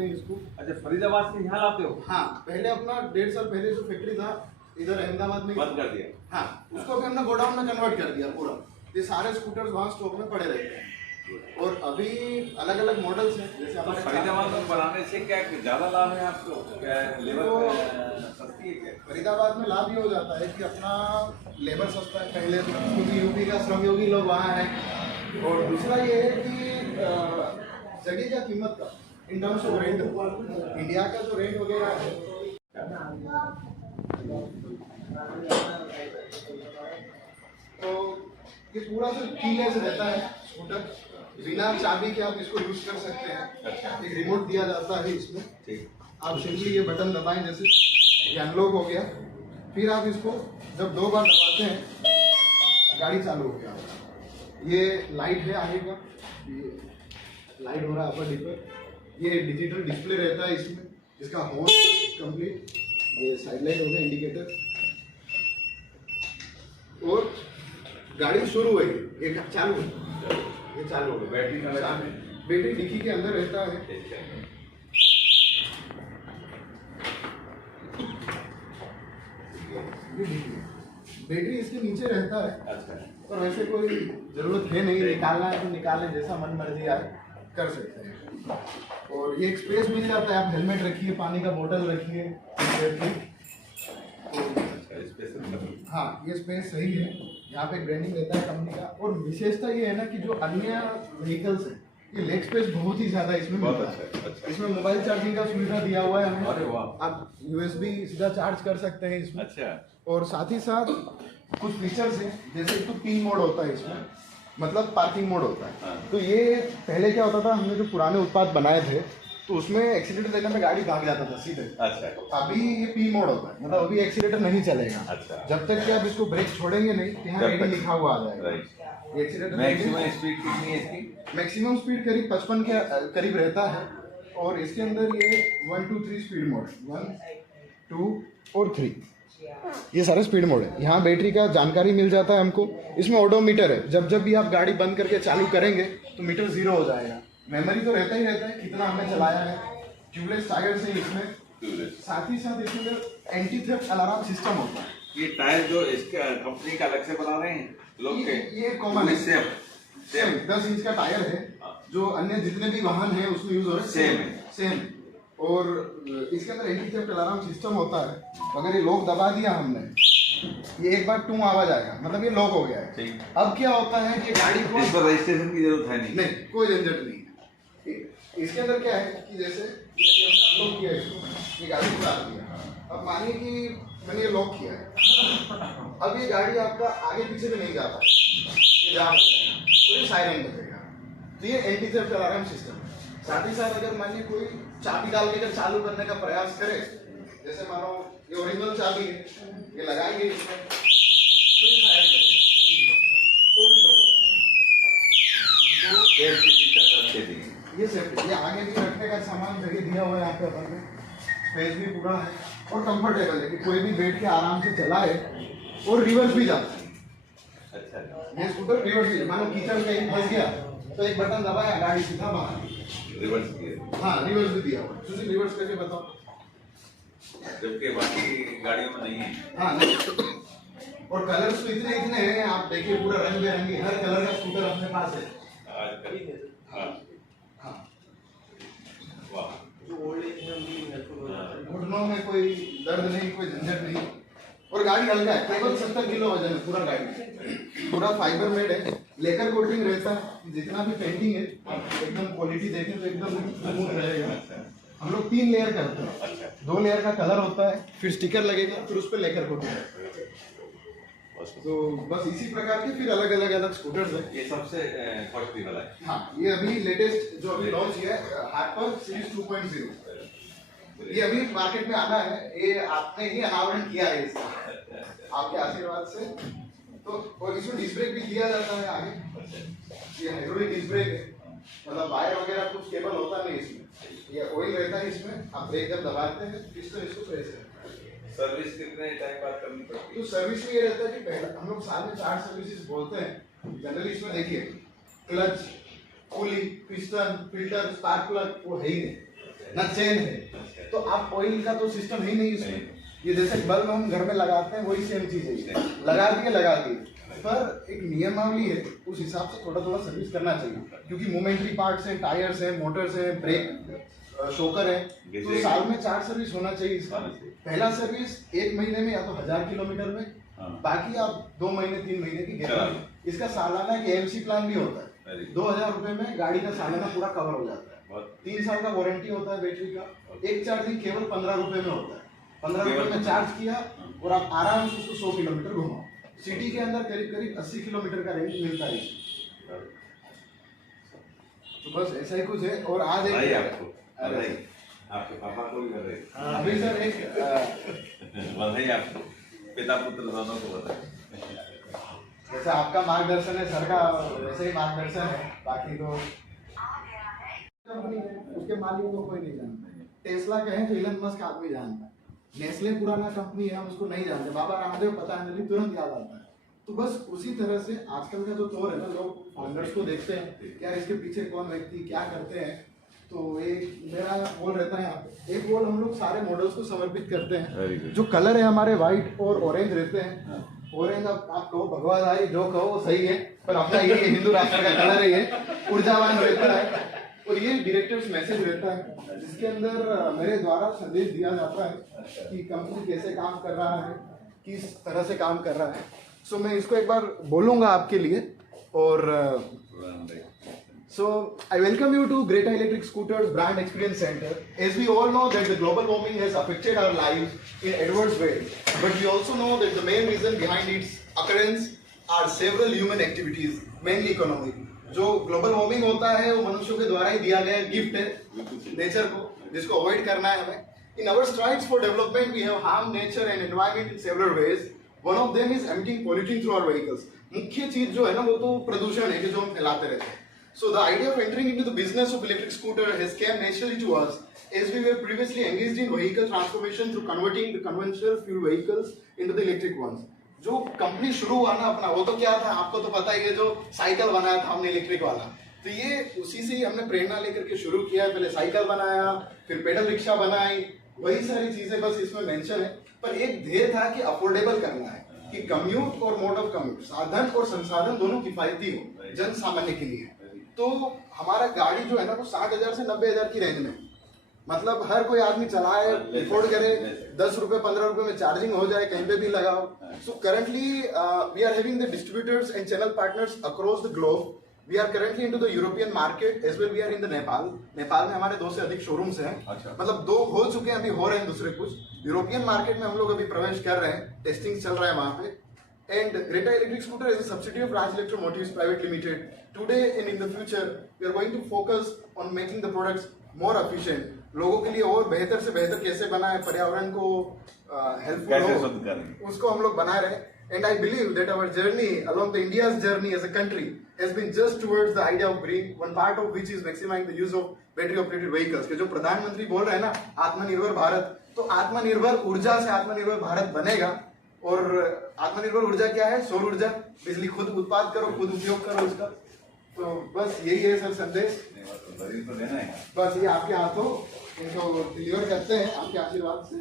बनाते हैं इसको। अच्छा, फरीदाबाद से यहाँ लाते हो? हाँ, पहले अपना 1.5 साल पहले जो फैक्ट्री था इधर अहमदाबाद में बंद कर दिया। हाँ, उसको अभी हमने गोडाउन में कन्वर्ट कर दिया पूरा। ये सारे स्कूटर्स वहाँ स्टॉक में पड़े रहते हैं और अभी अलग अलग मॉडल्स हैं। जैसे तो हमारे फरीदाबाद में बनाने से क्या ज़्यादा लाभ है आपको? क्या लेबर सस्ती है क्या? फरीदाबाद में लाभ ये हो जाता है कि अपना लेबर सस्ता है पहले तो, क्योंकि यूपी का श्रमयोगी लोग वहाँ हैं। और दूसरा ये है कि जगह का कीमत का in terms of rent, India का जो रेंट वगैरह है तो ये पूरा सिर्फ कीलेस रहता है स्कूटर, बिना चाबी के आप इसको यूज कर सकते हैं। एक रिमोट दिया जाता है इसमें, आप सिंपली ये बटन दबाएं, जैसे ये अनलॉक हो गया, फिर आप इसको जब 2 बार दबाते हैं गाड़ी चालू हो गया। ये लाइट है आगे का, ये लाइट हो रहा है अपर डिपर, ये डिजिटल डिस्प्ले रहता है इसमें, इसका हॉर्न कंप्लीट, ये साइड लाइट हो गया इंडिकेटर, और गाड़ी शुरू हुई, ये चालू है, ये चालू हो गया। बैटरी डिक्की के अंदर रहता है। बैटरी इसके नीचे रहता है। अच्छा, और वैसे कोई जरूरत है नहीं, निकालना है तो निकाल लें, जैसा मन मर्जी आए कर सकते हैं। और ये एक स्पेस मिल जाता है, आप हेलमेट रखिए, पानी का बोतल रखिए। हाँ, ये स्पेस सही है, यहाँ पे ब्रांडिंग रहता है कंपनी का। और विशेषता ये है ना कि जो अन्य व्हीकल्स है, ये लेग स्पेस बहुत ही ज्यादा इसमें बहुत मिलता है। अच्छा। इसमें मोबाइल चार्जिंग का सुविधा दिया हुआ है हमें। अरे वाह, आप यूएसबी सीधा चार्ज कर सकते हैं इसमें। अच्छा। और साथ ही साथ कुछ फीचर्स हैं, जैसे एक तो पी मोड होता है इसमें, मतलब पार्किंग मोड होता है। हाँ। तो ये पहले क्या होता था, हमने जो पुराने उत्पाद बनाए थे तो उसमें एक्सीलेटर देने में गाड़ी भाग जाता था सीधे। अच्छा, अभी ये पी मोड होता है, मतलब अभी एक्सीलेटर नहीं चलेगा। अच्छा। जब तक कि आप इसको ब्रेक छोड़ेंगे नहीं, यहाँ रेडी लिखा हुआ आ जाएगा। राइट। ये एक्सीलेटर मैक्सिमम स्पीड कितनी है इसकी? मैक्सिमम स्पीड करीब 55 के करीब रहता है। और इसके अंदर ये 1 2 3 स्पीड मोड, 1 2 और 3, ये सारे स्पीड मोड है। यहाँ बैटरी का जानकारी मिल जाता है हमको। इसमें ओडोमीटर है, जब जब भी आप गाड़ी बंद करके चालू करेंगे तो मीटर 0 हो जाएगा। मेमोरी तो रहता ही रहता है कितना हमने चलाया है। ट्यूबलेस टायर से इसमें, साथ ही साथ इसमें एंटी थेफ्ट अलार्म सिस्टम होता है। ये टायर जो इसके कंपनी का अलग से बना रहे हैं लोग के, ये कॉमन है, सेम 10 इंच का टायर है, जो अन्य जितने भी वाहन हैं उसमें यूज हो रहे हैं, सेम। और इसके अंदर एंटी थेफ्ट अलार्म सिस्टम होता है। अगर ये लॉक दबा दिया हमने, ये एक बार टूं आवाज आएगा, मतलब ये लॉक हो गया है। अब क्या होता है कि गाड़ी को इस पर रजिस्ट्रेशन की जरूरत है नहीं, कोई झंझट नहीं है। इसके अंदर क्या है कि जैसे हमने अनलॉक किया इसको, ये गाड़ी खुला दिया, अब मानिए कि मैंने ये लॉक किया है, अब ये गाड़ी आपका आगे पीछे भी नहीं जाता, ये जा तो ये साइरेन बजेगा। तो ये एंटी थेफ्ट अलार्म सिस्टम है। साथ ही साथ अगर मानिए कोई चाबी डाल के अगर चालू करने का प्रयास करे, जैसे मानो ये ओरिजिनल चाबी है, ये लगाएंगे इसमें तो ये साइरेन बजेगा, तो भी लॉक हो जाएगा। ये सेफ्टी, ये आगे भी रखने का सामान जगह दिया हुआ है यहाँ पे अपन में, स्पेस भी पूरा है और कंफर्टेबल है कि कोई भी बैठ के आराम से चलाए। और रिवर्स भी जाता है। अच्छा, ये स्कूटर रिवर्स भी, मानो कीचड़ कहीं फंस गया तो एक बटन दबाया, गाड़ी सीधा बाहर, रिवर्स किया। हाँ, रिवर्स भी दिया हुआ है। तुझे रिवर्स करके बताओ, जबकि बाकी गाड़ियों में नहीं है। हाँ नहीं। और कलर्स तो इतने हैं, आप देखिए पूरा रंग बिरंगी, हर कलर का स्कूटर अपने पास है आजकल। हाँ, हाँ। वाह, घुटनों में कोई दर्द नहीं, कोई झंझट नहीं। और गाड़ी हल्का है, केवल 70 किलो वजन है पूरा गाड़ी, पूरा फाइबर मेड है, लेकर कोटिंग रहता है। जितना भी पेंटिंग है एकदम क्वालिटी देखें तो एकदम स्मूथ रहेगा। हम लोग 3 लेयर करते हैं, 2 लेयर का कलर होता है, फिर स्टिकर लगेगा, फिर उस पर लेकर कोटिंग। तो बस इसी प्रकार के फिर अलग अलग स्कूटर्स हैं। ये सबसे कॉस्टली वाला है। हाँ, ये अभी लेटेस्ट जो अभी लॉन्च किया है, हार्पर सीरीज 2.0, ये अभी मार्केट में आना है। ये आपने ही अनावरण किया है इसका, आपके आशीर्वाद से। तो और इसमें डिस्क ब्रेक भी दिया जाता है आगे, ये हाइड्रोलिक डिस्क ब्रेक है, मतलब वायर वगैरह कुछ केबल होता नहीं इसमें, ये ऑयल रहता है इसमें। आप ब्रेक जब दबाते हैं पिस्टन इसको प्रेस करता है। सर्विस कितने टाइम बाद करनी पड़ती है? तो सर्विस में ये रहता है कि पहले हम लोग साल में 4 सर्विसेज बोलते हैं जनरली। इसमें देखिए क्लच, पुली, पिस्टन, फिल्टर, स्पार्क प्लग वो है ही नहीं। ना चेन है। तो आप ऑयल का तो सिस्टम ही नहीं इसमें। ये जैसे बल्ब हम घर में लगाते हैं वही सेम चीज है, लगा दिए पर एक नियमावली है, उस हिसाब से थोड़ा थोड़ा सर्विस करना चाहिए, क्योंकि मोमेंट्री पार्ट्स हैं, टायर्स हैं, मोटर्स हैं, ब्रेक शोकर है, तो साल में 4 सर्विस होना चाहिए इसका। पहला सर्विस 1 महीने में या तो 1000 किलोमीटर में, बाकी आप 2 महीने 3 महीने की गारंटी। इसका सालाना एक AMC प्लान भी होता है, 2000 रुपए में गाड़ी का सालाना पूरा कवर हो जाता है। 3 साल का वारंटी होता है बैटरी का। एक चार्जिंग केवल 15 रुपए में होता है, 15 रुपए में चार्ज किया और आप आराम से उसको 100 किलोमीटर घुमाओ। सिटी के अंदर करीब करीब 80 किलोमीटर का रेंज मिलता है। तो बस ऐसा ही कुछ है। और आज एक आपके पापा को भी बधाई। अभी सर एक बधाई आपको, पिता पुत्र दोनों को बधाई। जैसा आपका मार्गदर्शन है सर का, वैसे ही मार्गदर्शन है। बाकी तो उसके मालिक को कोई नहीं जानता। टेस्ला कहें तो इलन मस्क आदमी जानता है, नेस्ले पुराना कंपनी है, हम उसको नहीं जानते, बाबा रामदेव पतंजलि तुरंत याद आता है। तो बस उसी तरह से आजकल का जो दौर है ना, लोग फाउंडर्स को देखते हैं यार इसके पीछे कौन व्यक्ति क्या करते हैं। तो एक मेरा गोल रहता है यहाँ पे, एक गोल हम लोग सारे मॉडल्स को समर्पित करते हैं। जो कलर है हमारे व्हाइट और ऑरेंज रहते हैं। ऑरेंज आप कहो भगवान आई जो कहो वो सही है, पर अपना ये हिंदू राष्ट्र का कलर है, ये ऊर्जावान रहता है। और ये डायरेक्टर्स मैसेज रहता है जिसके अंदर मेरे द्वारा संदेश दिया जाता है कि कंपनी कैसे काम कर रहा है, किस तरह से काम कर रहा है। सो मैं इसको एक बार बोलूँगा आपके लिए। और So I welcome you to Greta Electric Scooters Brand Experience Center. As we all know that the global warming has affected our lives in adverse ways, but we also know that the main reason behind its occurrence are several human activities, mainly economic. जो global warming होता है वो मनुष्यों के द्वारा ही दिया गया gift है नेचर को, जिसको अवॉइड करना है हमें। In our strides for development, we have harmed nature and environment in several ways. One of them is emitting polluting through our vehicles. मुख्य चीज जो है ना वो तो प्रदूषण है कि जो हम फैलाते रहते हैं। So the idea of entering into the business of electric scooter has come naturally to us, as we were previously engaged in vehicle transformation through converting the conventional fuel vehicles into the electric ones. जो company शुरू हुआ ना अपना, वो तो क्या था आपको तो पता ही है, जो साइकिल बनाया था हमने इलेक्ट्रिक वाला, तो ये उसी से ही हमने प्रेरणा लेकर के शुरू किया है। पहले साइकिल बनाया, फिर पेडल रिक्शा बनाई, वही सारी चीजें बस इसमें मेंशन है। पर एक ध्येय था कि अफोर्डेबल करना है, कि कम्यूट और मोड ऑफ कम्यूट, साधन और संसाधन दोनों किफायती हो जन सामान्य के लिए। तो हमारा गाड़ी जो है ना वो 60,000 से 90,000 की रेंज में, मतलब हर कोई आदमी चलाए, अफोर्ड करे, 10 रुपए 15 रुपए में चार्जिंग हो जाए, कहीं पे भी लगाओ। So currently we are having the distributors and channel partners across the globe. We are currently into the European market as well we are in the Nepal. Nepal में हमारे 2 से अधिक शोरूम्स हैं। मतलब 2 हो चुके हैं, अभी हो रहे हैं दूसरे कुछ। यूरोपियन मार्केट में हम लोग अभी प्रवेश कर रहे हैं, टेस्टिंग चल रहा है वहां पे। And Greta Electric Scooter is a subsidiary of Raj Electromotives Private Limited. Today and in the future, we are going to focus on making the products more efficient. लोगों के लिए और बेहतर से बेहतर कैसे बनाए, पर्यावरण को हेल्पफुल हो, उसको हम लोग बना रहे हैं। And I believe that our journey along the India's journey as a country has been just towards the idea of green, one part of which is maximizing the use of battery operated vehicles. कि जो प्रधानमंत्री बोल रहे हैं ना आत्मनिर्भर भारत, तो आत्मनिर्भर ऊर्जा से आत्मनिर्भर भारत बनेगा। और आत्मनिर्भर ऊर्जा क्या है? सौर ऊर्जा, बिजली खुद उत्पाद करो, खुद उपयोग करो उसका। तो बस यही है सर संदेश। बस ये आपके हाथों इनको डिलीवर करते हैं आपके आशीर्वाद से।